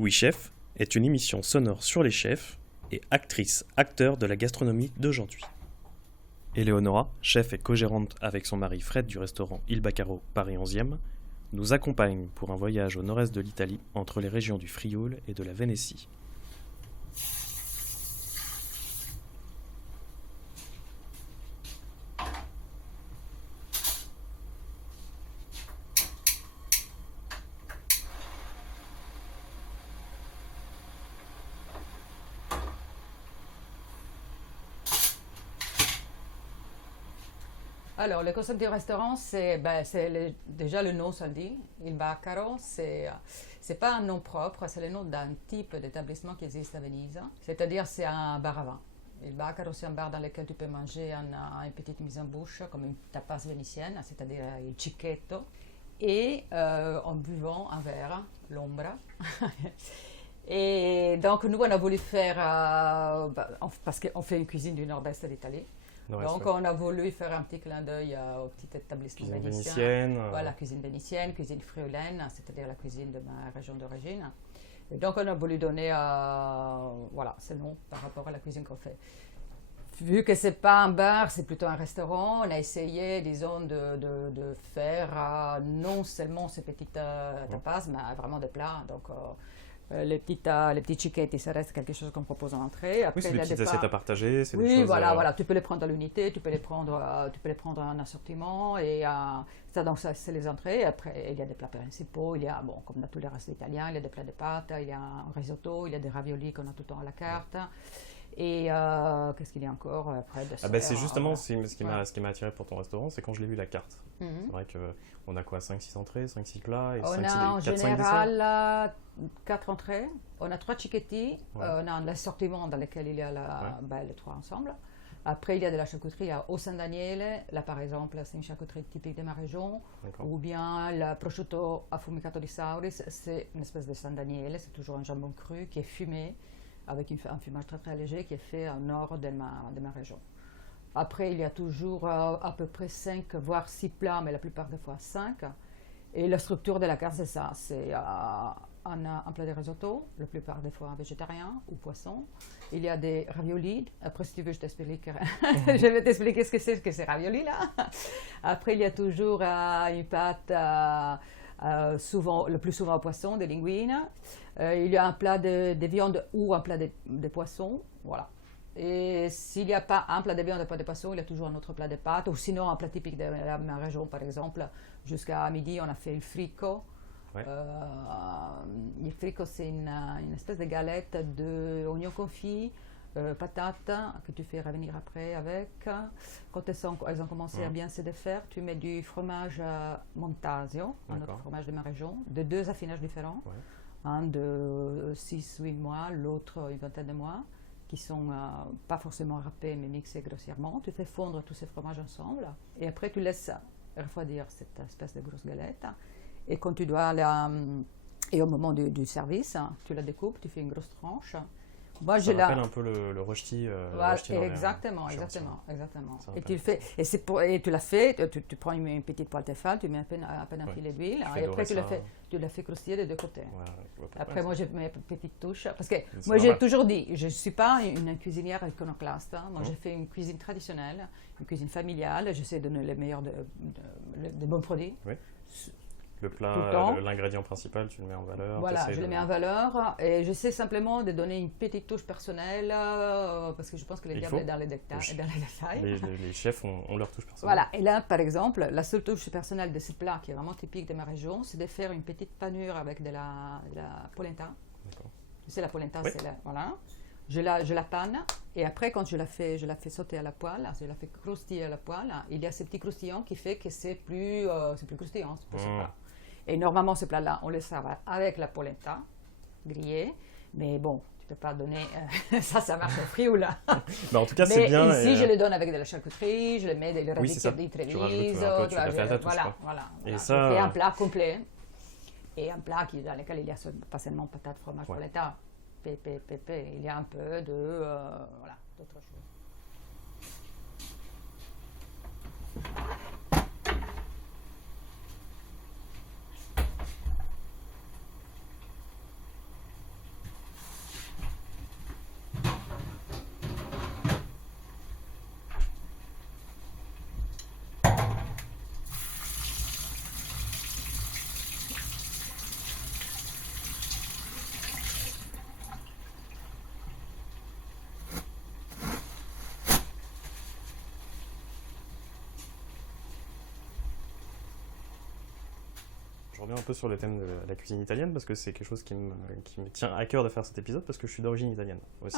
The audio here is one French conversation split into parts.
Oui Chef est une émission sonore sur les chefs et actrices-acteurs de la gastronomie d'aujourd'hui. Eleonora, chef et co-gérante avec son mari Fred du restaurant Il Baccaro Paris 11e, nous accompagne pour un voyage au nord-est de l'Italie entre les régions du Frioul et de la Vénétie. Alors, le concept du restaurant, déjà le nom, ça le dit. Il Baccaro, c'est pas un nom propre, c'est le nom d'un type d'établissement qui existe à Venise. C'est-à-dire, c'est un bar à vin. Il Baccaro, c'est un bar dans lequel tu peux manger une petite mise en bouche, comme une tapas vénitienne, c'est-à-dire il cicchetto, et en buvant un verre, l'ombra. Et donc, nous, on a voulu faire, parce qu'on fait une cuisine du nord-est de l'Italie. Donc, on a voulu faire un petit clin d'œil au petit établissement Cuisine vénitien. vénitienne. Voilà, cuisine vénitienne, cuisine friulaine, c'est-à-dire la cuisine de ma région d'origine. Et donc, on a voulu donner ce nom par rapport à la cuisine qu'on fait. Vu que c'est pas un bar, c'est plutôt un restaurant, on a essayé, disons, de faire non seulement ces petites tapas, mais vraiment des plats. Donc, les petits cicchetti, ça reste quelque chose qu'on propose en entrée. Après, oui, c'est des petites assiettes à partager. C'est des oui, choses, voilà, tu peux les prendre à l'unité, tu peux les prendre en assortiment. Et donc ça, c'est les entrées. Après, il y a des plats principaux. Il y a, comme dans tous les restos italiens, il y a des plats de pâtes, il y a un risotto, il y a des raviolis qu'on a tout le temps à la carte. Et qu'est-ce qu'il y a encore après c'est justement ce qui m'a attiré pour ton restaurant, c'est quand je l'ai vu la carte. C'est vrai qu'on a quoi, 5-6 entrées, 5-6 plats et on 5, a en 4, général 4 entrées, on a 3 cicchetti, on a un assortiment dans lequel il y a les 3 ensemble. Après, il y a de la charcuterie, il y a au San Daniele, là par exemple, c'est une charcuterie typique de ma région, ou bien le prosciutto affumicato di Sauris, c'est une espèce de San Daniele, c'est toujours un jambon cru qui est fumé, avec un fumage très très léger qui est fait au nord de ma région. Après, il y a toujours à peu près 5, voire 6 plats, mais la plupart des fois 5. Et la structure de la carte, c'est ça. C'est un plat de risotto, la plupart des fois végétarien ou poisson. Il y a des raviolis. Après, si tu veux, je vais t'expliquer ce que c'est ravioli là. Après, il y a toujours une pâte, le plus souvent au poisson, des linguines. Il y a un plat de viande ou un plat de poisson. Voilà. Et s'il n'y a pas un plat de viande et pas de poisson, il y a toujours un autre plat de pâtes, ou sinon un plat typique de ma région, par exemple. Jusqu'à midi, on a fait le fricco. Le fricco, c'est une espèce de galette d'oignons confits, patates, que tu fais revenir après avec. Quand elles ont commencé à bien se défaire, tu mets du fromage Montasio, un autre fromage de ma région, de 2 affinages différents. Un de 6-8 mois, l'autre une vingtaine de mois, qui sont pas forcément râpés mais mixés grossièrement. Tu fais fondre tous ces fromages ensemble et après tu laisses refroidir cette espèce de grosse galette. Et quand tu dois et au moment du service, tu la découpes, tu fais une grosse tranche. Moi, ça rappelle un peu le rösti. Exactement. Et tu le fais, et tu l'as fait, tu prends une petite poêle Tefal, tu mets à peine un filet d'huile, et après tu la fais croustiller des deux côtés. Après, moi, j'ai mes petites touches, parce que moi, j'ai toujours dit, je ne suis pas une cuisinière iconoclaste. Moi, j'ai fait une cuisine traditionnelle, une cuisine familiale, j'essaie de donner les meilleurs de bons produits. Le plat, l'ingrédient principal, tu le mets en valeur. Voilà, je le mets en valeur et j'essaie simplement de donner une petite touche personnelle parce que je pense que le diable est dans les détails. Les chefs ont leur touche personnelle. Voilà, et là, par exemple, la seule touche personnelle de ce plat qui est vraiment typique de ma région, c'est de faire une petite panure avec de la polenta. D'accord. Tu sais, la polenta, c'est voilà. Je la panne et après, quand je la fais sauter à la poêle, je la fais croustiller à la poêle, il y a ce petit croustillant qui fait que c'est plus croustillant. Et normalement, ce plat-là, on le sert avec la polenta grillée. Mais bon, tu ne peux pas donner... ça marche au frioul. En tout cas, c'est bien. Ici, je le donne avec de la charcuterie, je le mets des radicchio di Treviso. Voilà. Et ça... Et un plat complet. Et un plat dans lequel il y a pas seulement patates, fromage, polenta, pépé. Il y a un peu d'autres choses. je reviens un peu sur le thème de la cuisine italienne parce que c'est quelque chose qui me tient à cœur de faire cet épisode parce que je suis d'origine italienne aussi.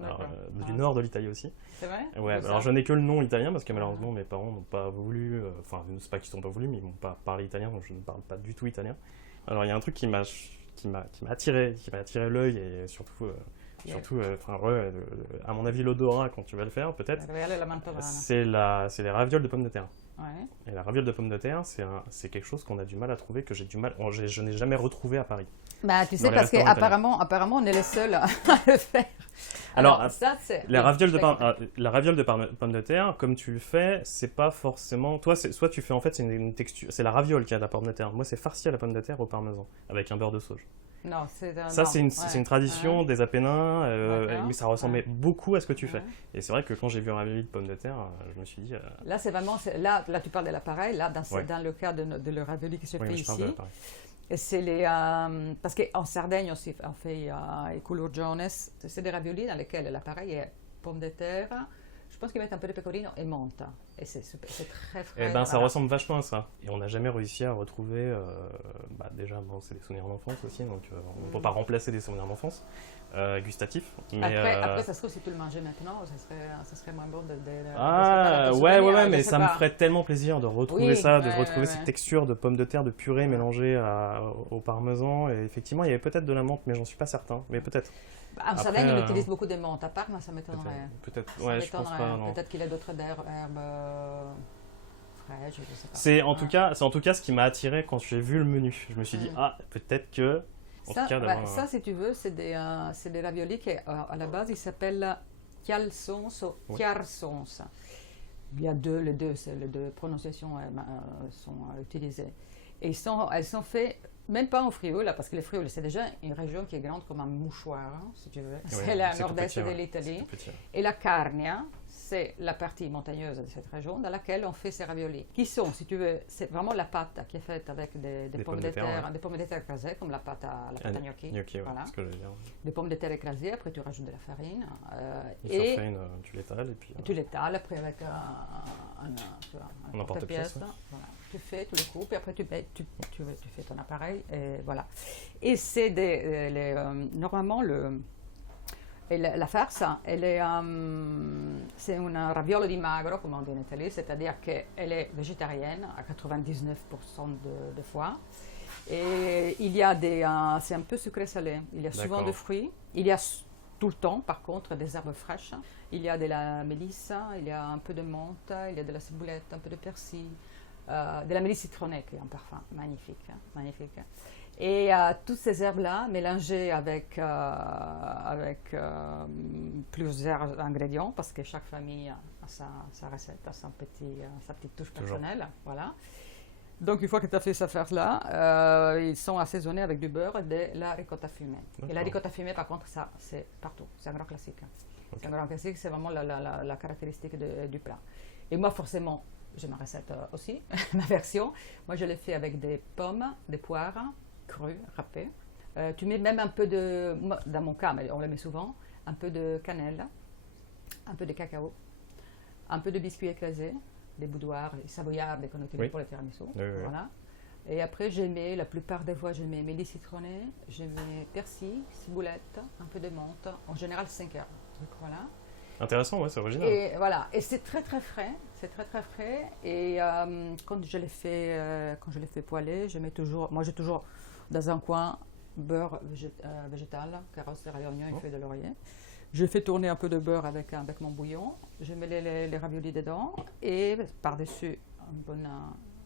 Alors, du nord de l'Italie aussi. C'est vrai? Ouais, alors je n'ai que le nom italien parce que malheureusement mes parents n'ont pas voulu, enfin c'est pas qu'ils n'ont pas voulu, mais ils m'ont pas parlé italien, donc je ne parle pas du tout italien. Alors il y a un truc qui m'a attiré l'œil et surtout, à mon avis l'odorat quand tu vas le faire peut-être, c'est les ravioles de pommes de terre. Ouais. Et la raviole de pommes de terre, c'est quelque chose qu'on a du mal à trouver, que je n'ai jamais retrouvé à Paris. Bah, tu sais, parce qu'apparemment, on est les seuls à le faire. Alors ça, c'est... la raviole de pommes de terre, comme tu le fais, c'est pas forcément... Toi, soit tu fais, en fait, c'est une texture... C'est la raviole qui a de la pomme de terre. Moi, c'est farci à la pomme de terre au parmesan, avec un beurre de sauge. Non, c'est une tradition des Apennins, mais ça ressemblait beaucoup à ce que tu fais. Et c'est vrai que quand j'ai vu un ravioli de pommes de terre, je me suis dit... Là, c'est vraiment... Là, tu parles de l'appareil. Là, dans le cas de le ravioli qui se fait ici, et c'est parce qu'en Sardaigne aussi, on fait les culurgiones. C'est des raviolis dans lesquels l'appareil est pommes de terre. Je pense qu'ils mettent un peu de pecorino et menthe. Et c'est très frais. Et ben, ça ressemble vachement à ça. Et on n'a jamais réussi à retrouver... déjà, bon, c'est des souvenirs d'enfance aussi, donc on ne peut pas remplacer des souvenirs d'enfance gustatifs. Mais, après, ça se trouve, si tu le mangeais maintenant, ça serait moins bon mais ça me ferait tellement plaisir de retrouver retrouver cette texture de pommes de terre, de purée mélangée au parmesan. Et effectivement, il y avait peut-être de la menthe, mais j'en suis pas certain. Mais peut-être. En Sardaigne, on utilise beaucoup de menthe. À Parme, ça m'étonnerait. Peut-être, je pense pas. Non. Peut-être qu'il y a d'autres herbes fraîches, je sais pas. C'est en tout cas ce qui m'a attiré quand j'ai vu le menu. Je me suis dit, peut-être que... Ça, si tu veux, c'est des raviolis qui, à la base, ils s'appellent chialsons ou chiarsons. Il y a les deux prononciations sont utilisées. Et elles sont faites, même pas en Frioul, parce que les Frioul, c'est déjà une région qui est grande comme un mouchoir, si tu veux. C'est la nord-est de l'Italie. Et la Carnia, c'est la partie montagneuse de cette région dans laquelle on fait ces raviolis. Qui sont, si tu veux, c'est vraiment la pâte qui est faite avec des pommes de terre, des pommes de terre écrasées, comme la pâte à gnocchi. Voilà. Ce que je veux dire. Des pommes de terre écrasées, après tu rajoutes de la farine. Et sur farine, tu l'étales. Tu l'étales, après avec un porte-pièce. Voilà. Tu le coupes, et après tu fais ton appareil, et voilà. Et c'est normalement la farce, c'est une raviolo di magro, comme on dit en Italie, c'est-à-dire qu'elle est végétarienne à 99% de fois. Et c'est un peu sucré-salé. Il y a souvent des fruits. Il y a tout le temps, par contre, des herbes fraîches. Il y a de la mélisse, il y a un peu de menthe, il y a de la ciboulette, un peu de persil. De la mélisse citronnée, qui est un parfum magnifique. Et toutes ces herbes-là, mélangées avec plusieurs ingrédients, parce que chaque famille a sa recette, a sa petite touche personnelle. Voilà. Donc, une fois que tu as fait cette farce-là, ils sont assaisonnés avec du beurre et de la ricotta fumée. Et la ricotta fumée, par contre, ça, c'est partout. C'est un grand classique. Okay. C'est un grand classique, c'est vraiment la caractéristique du plat. Et moi, forcément, j'ai ma recette aussi, ma version. Moi, je l'ai fait avec des pommes, des poires crues, râpées. Tu mets même un peu dans mon cas, mais on le met souvent, un peu de cannelle, un peu de cacao, un peu de biscuits écrasés, des boudoirs, des savoyards, des qu'on utilise pour les tiramisu. Voilà. Et après, la plupart des fois, je mets mélisse citronnée, je mets persil, ciboulette, un peu de menthe, en général 5 heures. Donc, voilà. Intéressant, ouais, c'est original. Et voilà, et c'est très très frais, Et quand je l'ai fait poêler, j'ai toujours dans un coin beurre végétal, carottes, céréales, oignons et feuilles de laurier. Je fais tourner un peu de beurre avec mon bouillon. Je mets les raviolis dedans et par-dessus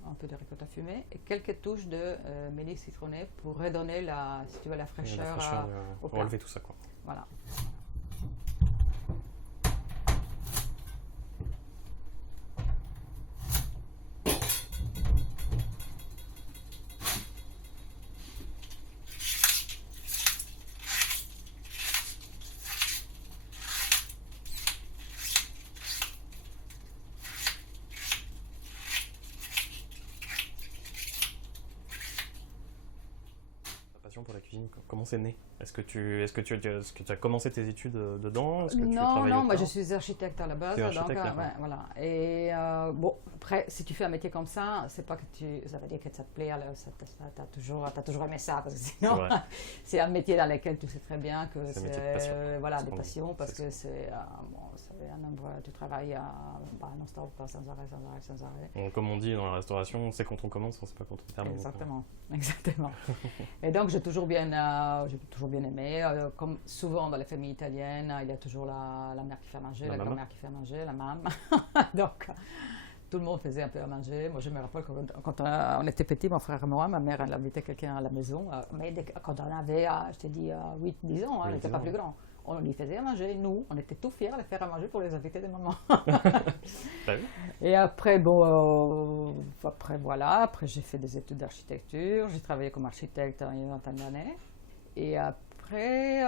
un peu de ricotta fumée et quelques touches de mélisse citronnée pour redonner la fraîcheur au plat. Pour relever tout ça, quoi. Voilà. passion pour la cuisine? Comment c'est né? Est-ce que tu as commencé tes études dedans? Est-ce que tu Non, travailles non, moi autant? je suis architecte à la base. Tu es architecte, Donc, d'accord. ouais, voilà. Et bon, après, si tu fais un métier comme ça, c'est pas que ça veut dire que ça te plaît, alors t'as toujours aimé ça, parce que sinon, vrai. c'est un métier dans lequel tu sais très bien que C'est un métier de passion. voilà, C'est des ce qu'on dit. passions, parce C'est que c'est un nombre, tu travailles non-stop, sans arrêt. Bon, comme on dit dans la restauration, on sait quand on commence, on sait pas quand on termine. Exactement, exactement. Et donc j'ai toujours bien aimé. Comme souvent dans les familles italiennes, il y a toujours la mère qui fait à manger, la grand-mère qui fait à manger, la maman. Donc tout le monde faisait un peu à manger. Moi je me rappelle quand on était petits, mon frère et moi, ma mère elle invitait quelqu'un à la maison. Mais quand on avait, je t'ai dit, 8-10 ans, on n'était pas plus grand. On lui faisait à manger, nous, on était tout fiers de faire à manger pour les invités de maman. T'as vu? Et après, bon, après j'ai fait des études d'architecture, j'ai travaillé comme architecte il y a une vingtaine d'années. Et après,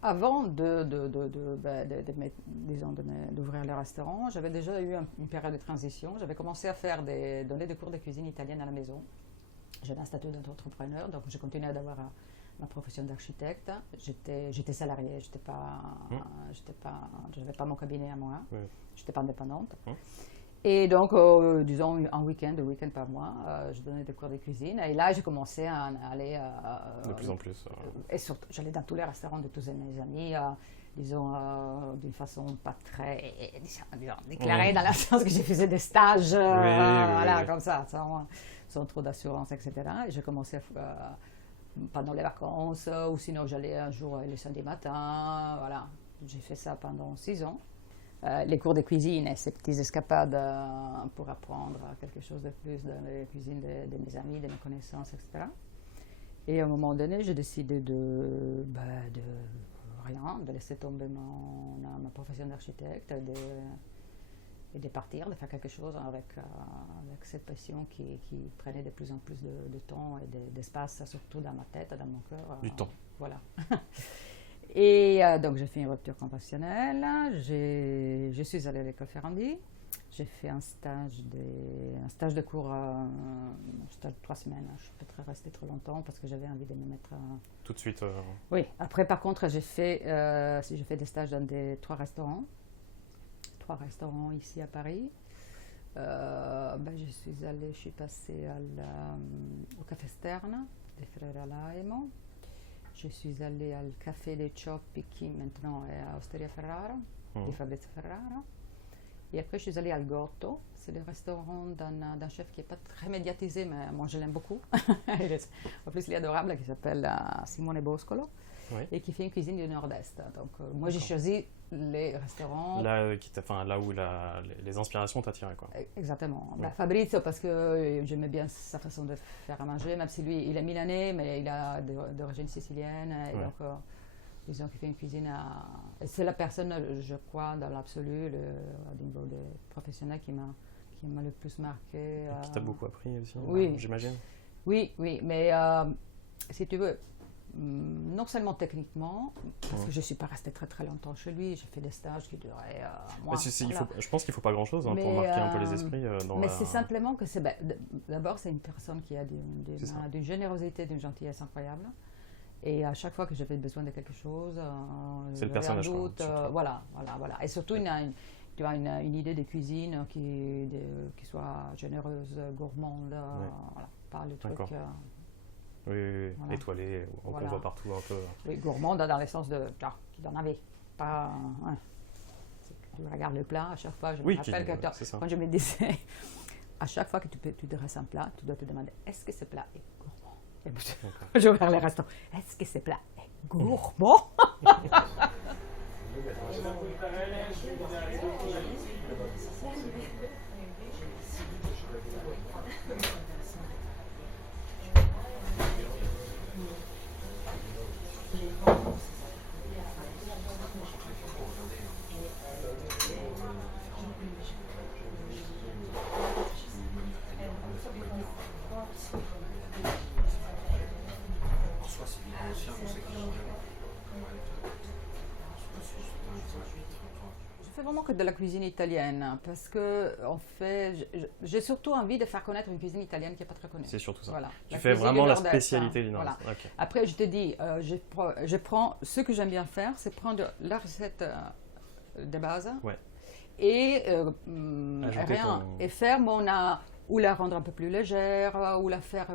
avant d'ouvrir le restaurant, j'avais déjà eu une période de transition. J'avais commencé à donner des cours de cuisine italienne à la maison. J'avais un statut d'entrepreneur, donc j'ai continué d'avoir ma profession d'architecte. J'étais salariée, je n'avais pas mon cabinet à moi, je n'étais pas indépendante. Et donc, disons, deux week-ends par mois, je donnais des cours de cuisine. Et là, j'ai commencé à aller... de plus en plus. Et surtout, j'allais dans tous les restaurants de tous mes amis, disons, d'une façon pas très déclarée, dans le sens que je faisais des stages, comme ça, sans trop d'assurance, etc. Et j'ai commencé pendant les vacances, ou sinon j'allais un jour le samedi matin, voilà. J'ai fait ça pendant 6 ans. Les cours de cuisine et ces petites escapades pour apprendre quelque chose de plus dans les cuisines de mes amis, de mes connaissances, etc. Et à un moment donné, j'ai décidé de laisser tomber ma profession d'architecte et de partir, de faire quelque chose avec cette passion qui prenait de plus en plus de temps et d'espace, surtout dans ma tête, dans mon cœur. Du temps. Voilà. Et donc j'ai fait une rupture conventionnelle, je suis allée à l'école Ferrandi, j'ai fait un stage de cours, un stage de 3 semaines, je ne peux pas rester trop longtemps parce que j'avais envie de me mettre... Tout de suite Oui, après par contre j'ai fait des stages dans 3 restaurants ici à Paris. Je suis passée au Café Stern de Frère Laimo. Je suis allée au Café des Cioppi qui maintenant est à Osteria Ferrara, di Fabrizio Ferrara. Et après je suis allée al Gotto, c'est le restaurant d'un chef qui n'est pas très médiatisé, mais moi je l'aime beaucoup. En plus il est adorable, qui s'appelle Simone Boscolo, et qui fait une cuisine du Nord-Est. Donc moi j'ai choisi les restaurants... Là où les inspirations t'attiraient, quoi. Exactement. Oui. Fabrizio, parce que j'aimais bien sa façon de faire à manger, même si lui, il est milanais, mais il a d'origine sicilienne. Et donc, disons qu'il fait une cuisine et c'est la personne, je crois, dans l'absolu, au niveau des professionnels, qui m'a le plus marqué. Qui t'a beaucoup appris aussi, j'imagine. Oui, mais si tu veux... non seulement techniquement, parce que je ne suis pas restée très très longtemps chez lui, j'ai fait des stages qui duraient mois. Je pense qu'il ne faut pas grand-chose pour marquer un peu les esprits. C'est simplement que d'abord c'est une personne qui a d'une générosité, d'une gentillesse incroyable. Et à chaque fois que j'avais besoin de quelque chose, c'est le personnage. Voilà. Et surtout, tu as une idée de cuisine qui soit généreuse, gourmande, pas le truc... Oui, étoilé, qu'on voit partout un peu. Oui, gourmande dans le sens de qu'il en avait. Pas, tu regardes le plat, à chaque fois, je me rappelle que quand je me disais, à chaque fois que tu dresses un plat, tu dois te demander, est-ce que ce plat est gourmand? Et je regarde les restaurants, est-ce que ce plat est gourmand? fais vraiment que de la cuisine italienne parce que j'ai surtout envie de faire connaître une cuisine italienne qui n'est pas très connue. C'est surtout ça. Voilà. Tu fais vraiment la spécialité du Nord-Est. Voilà. Okay. Après, je te dis, je prends ce que j'aime bien faire, c'est prendre la recette de base et et faire ou la rendre un peu plus légère, ou la faire,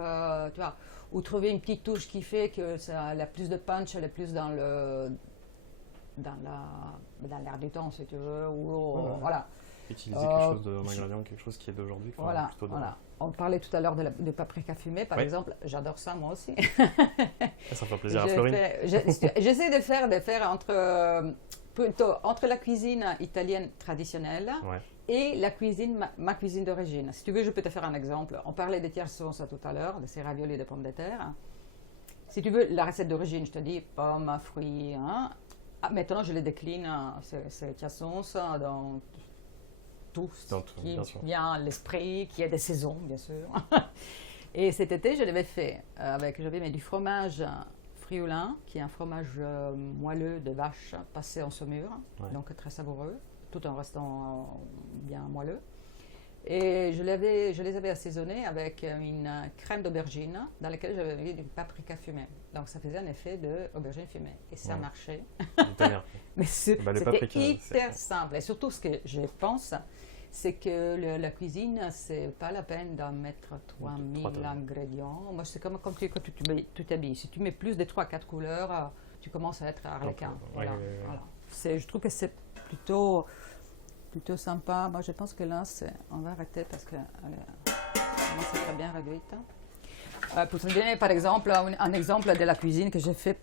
tu vois, ou trouver une petite touche qui fait que ça a plus de punch, elle est plus dans l'air du temps, si tu veux, voilà. Utiliser quelque chose d'ingrédient, quelque chose qui est d'aujourd'hui. Voilà, voilà. On parlait tout à l'heure de paprika fumée, par exemple. J'adore ça, moi aussi. Ça fait plaisir à Florine. J'essaie de faire entre la cuisine italienne traditionnelle et la cuisine, ma cuisine d'origine. Si tu veux, je peux te faire un exemple. On parlait des tiers sauce tout à l'heure, de ces raviolis de pommes de terre. Si tu veux, la recette d'origine, je te dis pommes, fruits. Hein. Maintenant, je les décline, ces tiers sauce, dans tout ce qui vient à l'esprit, qui est des saisons, bien sûr. Et cet été, je l'avais fait j'avais mis du fromage Friulin, qui est un fromage moelleux de vache passé en saumure, donc très savoureux, tout en restant bien moelleux. Et je les avais assaisonnés avec une crème d'aubergine dans laquelle j'avais mis du paprika fumé. Donc ça faisait un effet d'aubergine fumée. Et ça marchait. Mais c'était hyper simple. Et surtout, ce que je pense, c'est que la cuisine, c'est pas la peine d'en mettre 3000 ingrédients. Moi, c'est comme quand tu t'habilles. Si tu mets plus de 3-4 couleurs, tu commences à être harlequin. Voilà. Je trouve que c'est plutôt sympa. Moi, je pense que là, on va arrêter parce que c'est très bien réduite. Pour te donner, par exemple, un exemple de la cuisine que j'ai fait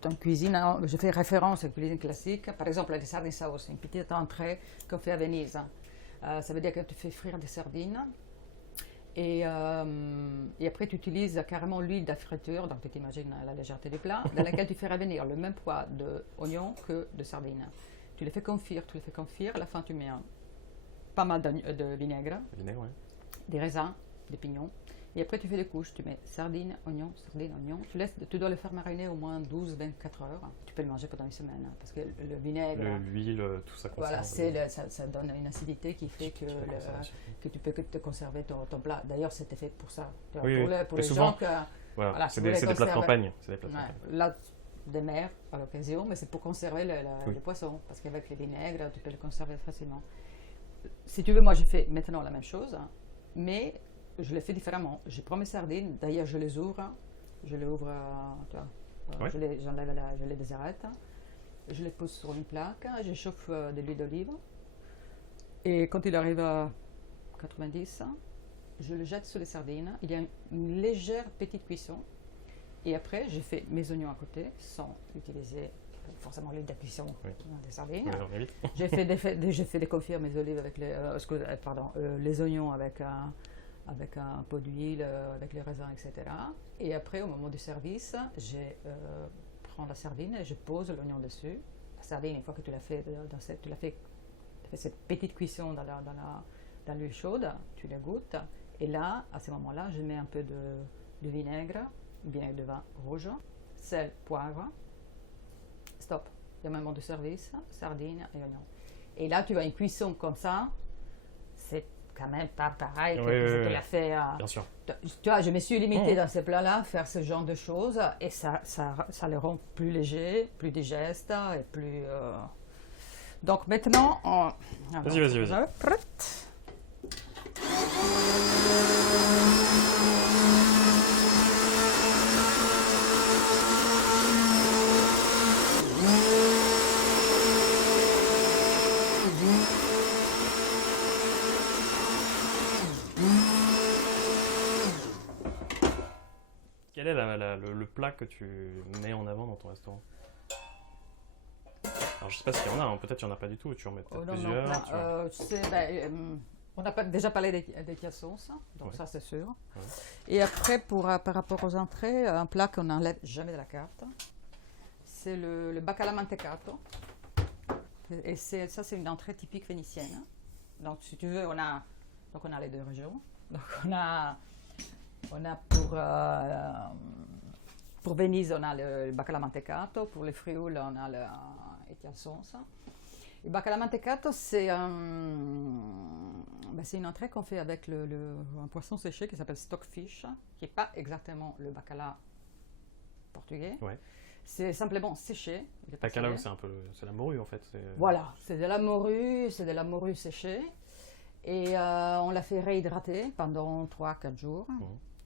dans cuisine, je fais référence à la cuisine classique. Par exemple, les sardines sauce, une petite entrée qu'on fait à Venise. Ça veut dire que tu fais frire des sardines et après tu utilises carrément l'huile de friture, donc tu t'imagines la légèreté du plat, dans laquelle tu fais revenir le même poids d'oignons que de sardines. Tu les fais confire, à la fin tu mets pas mal de vinaigre, des raisins, des pignons. Et après, tu fais des couches, tu mets sardines, oignons, tu dois le faire mariner au moins 12-24 heures. Tu peux le manger pendant une semaine, parce que le vinaigre... L'huile, tout ça conserve. Voilà, ça donne une acidité qui fait que tu peux te conserver ton plat. D'ailleurs, c'était fait pour ça. Pour les gens que... Voilà, c'est des plats de campagne. Là, des mers, à l'occasion, mais c'est pour conserver le poisson, parce qu'avec le vinaigre, tu peux le conserver facilement. Si tu veux, moi, je fais maintenant la même chose, mais... je le fais différemment. Je prends mes sardines, d'ailleurs je les ouvre, je les désarrête, je les pose sur une plaque, je chauffe de l'huile d'olive et quand il arrive à 90, je le jette sur les sardines. Il y a une légère petite cuisson et après je fais mes oignons à côté sans utiliser forcément l'huile de cuisson des sardines. J'ai fait déconfire mes olives avec les oignons avec un pot d'huile, avec les raisins, etc. Et après, au moment du service, je prends la sardine et je pose l'oignon dessus. La sardine, une fois que tu l'as fait cette petite cuisson dans l'huile chaude, tu la goûtes. Et là, à ce moment-là, je mets un peu de vinaigre, bien de vin rouge, sel, poivre. Stop. Il y a un moment de service, sardine et oignon. Et là, tu as une cuisson comme ça. C'est quand même pas pareil que tu l'as fait. Bien sûr. Tu vois, je me suis limitée dans ces plats-là à faire ce genre de choses et ça les rend plus légers, plus digestes et plus. Donc maintenant, Vas-y. Prête. Quel est le plat que tu mets en avant dans ton restaurant? Alors je sais pas s'il y en a, hein. Peut-être qu'il n'y en a pas du tout, tu en mets peut-être plusieurs. Tu sais, on a déjà parlé des cassons, donc ça c'est sûr. Ouais. Et après, par rapport aux entrées, un plat qu'on n'enlève jamais de la carte, c'est le baccalà mantecato. Et ça c'est une entrée typique vénitienne. Donc si tu veux, on a les deux régions. Donc on a pour Venise, on a le baccalà mantecato, pour le Frioul, on a et tu as le sauce. Le bacala mantecato, c'est une entrée qu'on fait avec un poisson séché qui s'appelle stockfish, qui n'est pas exactement le bacala portugais. Ouais. C'est simplement séché. Bacalao, c'est la morue en fait. Voilà, c'est de la morue séchée. Et on la fait réhydrater pendant 3-4 jours.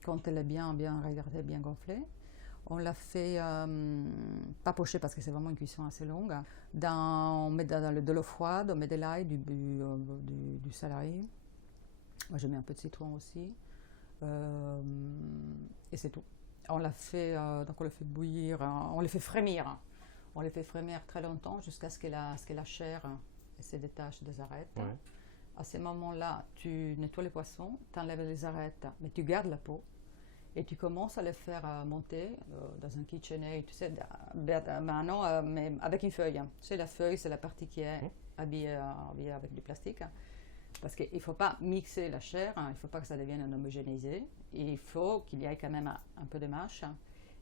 Quand elle est bien réhydratée, bien gonflée. On la fait pas pocher parce que c'est vraiment une cuisson assez longue. On met de l'eau froide, on met de l'ail, du céleri. Moi, je mets un peu de citron aussi. Et c'est tout. On la fait bouillir, on les fait frémir. On les fait frémir très longtemps jusqu'à ce que la chair se détache des arêtes. Ouais. À ce moment-là, tu nettoies les poissons, tu enlèves les arêtes, mais tu gardes la peau. Et tu commences à les faire monter dans un KitchenAid, tu sais, maintenant, mais avec une feuille. Tu sais, la feuille, c'est la partie qui est habillée avec du plastique. Parce qu'il ne faut pas mixer la chair, il ne faut pas que ça devienne homogénéisé. Il faut qu'il y ait quand même un peu de mâche.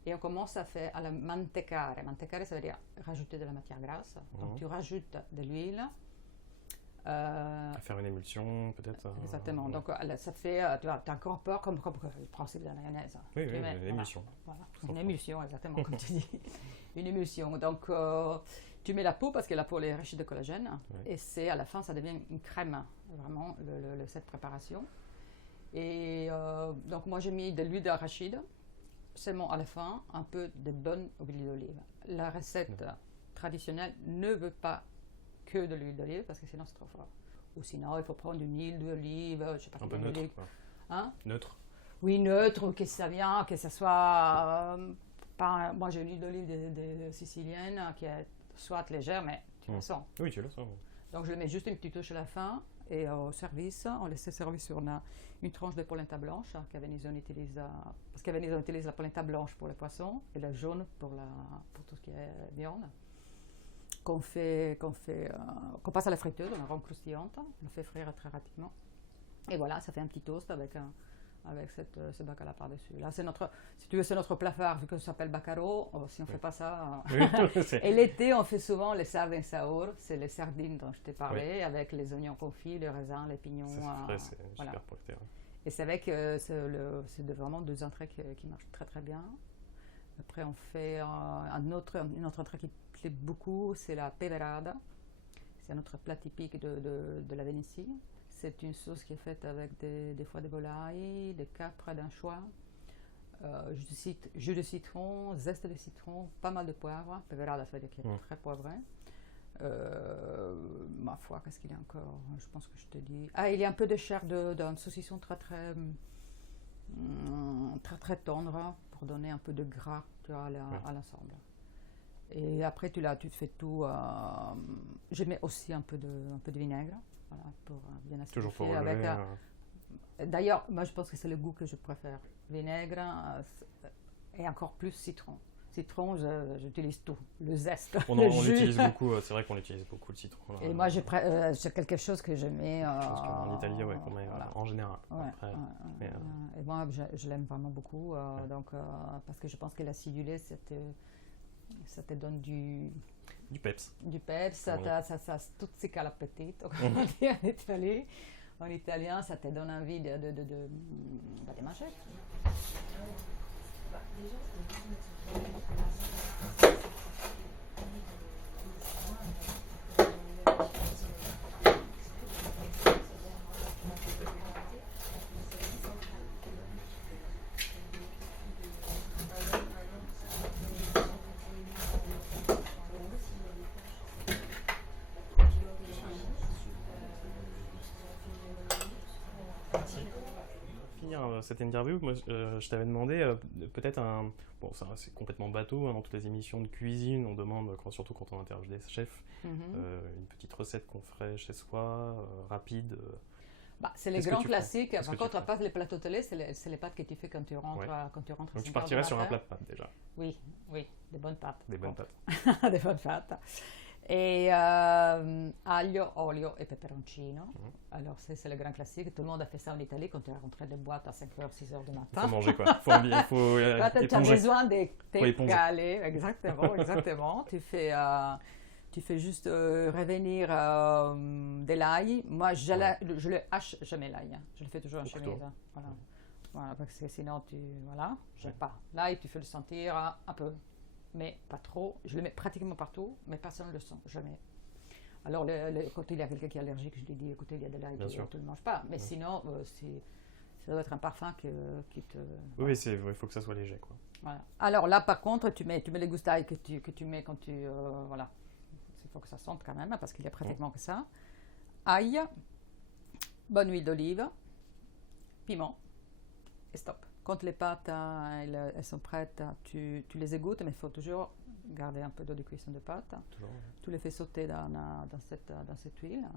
Et on commence à la mantecare. Mantecare, ça veut dire rajouter de la matière grasse. Donc tu rajoutes de l'huile. À faire une émulsion, peut-être. Exactement. Donc ça fait, tu incorpores comme le principe de la mayonnaise. Oui, une émulsion. Voilà. Une émulsion, exactement, comme tu dis. Une émulsion. Donc tu mets la peau parce que la peau est riche de collagène. Et à la fin, ça devient une crème, vraiment, cette préparation. Et donc moi, j'ai mis de l'huile d'arachide, seulement à la fin, un peu de bonne huile d'olive. La recette traditionnelle ne veut pas que de l'huile d'olive parce que sinon c'est trop fort. Ou sinon il faut prendre une huile d'olive, je sais pas. Un peu neutre. Hein? Neutre. Oui, neutre, que ça soit pas. Moi j'ai une huile d'olive de sicilienne qui est soit légère, mais tu le sens. Oui, tu le sens. Donc je le mets juste une petite touche à la fin et au service, on laisse servir sur une tranche de polenta blanche qu'à Venise on utilise, parce qu'à Venise on utilise la polenta blanche pour les poissons et la jaune pour tout ce qui est viande. Qu'on passe à la friteuse, on la rend croustillante, on la fait frire très rapidement. Et voilà, ça fait un petit toast avec ce bacala par-dessus. Là, si tu veux, c'est notre plat phare, vu que ça s'appelle bacaro. Si on ne fait pas ça... Et l'été, on fait souvent les sardines saur, c'est les sardines dont je t'ai parlé, avec les oignons confits, les raisins, les pignons. C'est super pour l'été. Et c'est vrai que c'est vraiment deux entrées qui marchent très très bien. Après, on fait une autre entrée qui plaît beaucoup, c'est la peverada. C'est un autre plat typique de la Vénétie. C'est une sauce qui est faite avec des foies de volaille, des capres d'anchois, jus de citron, zeste de citron, pas mal de poivre. Peverada, ça veut dire qu'il est très poivré. Ma foi, qu'est-ce qu'il y a encore? Je pense que je te dis. Ah, il y a un peu de chair d'un saucisson très tendre pour donner un peu de gras à l'ensemble. Et après, tu fais tout. Je mets aussi un peu de vinaigre, voilà, pour bien acidifier. Toujours pour relever. D'ailleurs, moi, je pense que c'est le goût que je préfère. Vinaigre et encore plus citron. Citron, j'utilise tout. Le zeste, on l'utilise beaucoup. C'est vrai qu'on utilise beaucoup le citron. Là, et moi, c'est quelque chose que je mets. En Italie, qu'on met en général. Ouais, et moi, je l'aime vraiment beaucoup. Donc, parce que je pense que l'acidulé, ça te donne du peps. Du peps, ça stuzzica l'appetito, comme on dit en Italie. En italien, ça te donne envie de manger. Cette interview, moi, je t'avais demandé peut-être ça c'est complètement bateau, dans toutes les émissions de cuisine, on demande, surtout quand on interviewe des chefs, une petite recette qu'on ferait chez soi, rapide. C'est les grands classiques. Par contre, pas les plateaux télé, c'est les pâtes que tu fais quand tu rentres. Donc tu partirais sur un plat de pâtes déjà. Oui, des bonnes pâtes. Des bonnes pâtes. Des bonnes pâtes. Et aglio, olio et peperoncino. Alors, c'est le grand classique. Tout le monde a fait ça en Italie quand tu es rentré de boîte à 5h, 6h du matin. Il faut manger quoi. Il faut tu as besoin de te caler. Exactement. Tu tu fais juste revenir de l'ail. Moi, je le hache jamais l'ail. Hein. Je le fais toujours en chemise. Hein. Voilà. Voilà, parce que sinon, j'aime pas. L'ail, tu fais le sentir un peu, mais pas trop. Je le mets pratiquement partout, mais personne ne le sent, jamais. Alors, quand il y a quelqu'un qui est allergique, je lui dis, écoutez, il y a de l'ail, tu ne le manges pas. Mais sinon, ça doit être un parfum qui te... Oui, il faut que ça soit léger, quoi. Voilà. Alors là, par contre, tu mets les gousses d'ail que tu mets quand tu... voilà. Il faut que ça sente quand même, parce qu'il n'y a pratiquement que ça. Ail, bonne huile d'olive, piment, et stop. Quand les pâtes elles sont prêtes, tu les égouttes, mais il faut toujours garder un peu d'eau de cuisson de pâtes. Tu les fais sauter dans cette huile.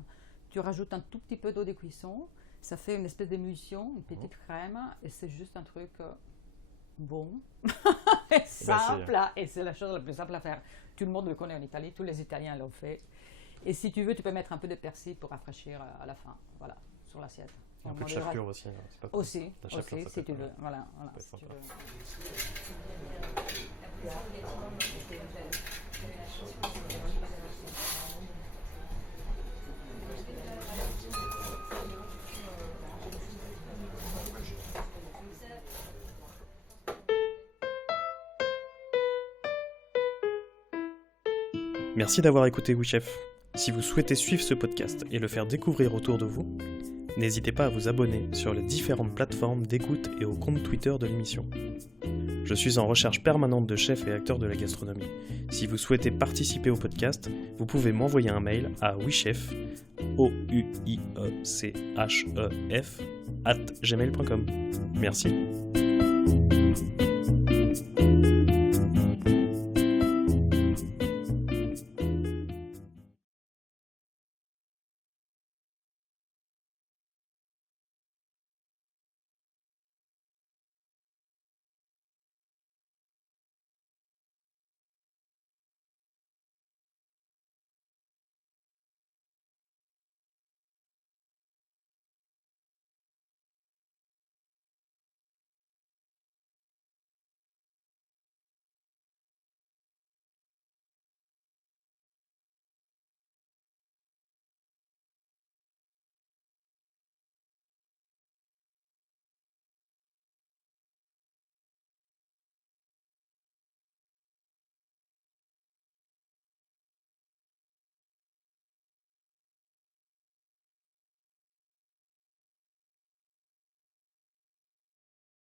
Tu rajoutes un tout petit peu d'eau de cuisson. Ça fait une espèce d'émulsion, une petite crème, et c'est juste un truc bon, et simple, et c'est la chose la plus simple à faire. Tout le monde le connaît en Italie, tous les Italiens l'ont fait. Et si tu veux, tu peux mettre un peu de persil pour rafraîchir à la fin, voilà, sur l'assiette. Un peu de chapelure aussi. C'est pas aussi, si tu veux. Voilà, si tu veux. Merci d'avoir écouté Oui Chef. Si vous souhaitez suivre ce podcast et le faire découvrir autour de vous, n'hésitez pas à vous abonner sur les différentes plateformes d'écoute et au compte Twitter de l'émission. Je suis en recherche permanente de chefs et acteurs de la gastronomie. Si vous souhaitez participer au podcast, vous pouvez m'envoyer un mail à wichef, OUIECHEF, @gmail.com. Merci.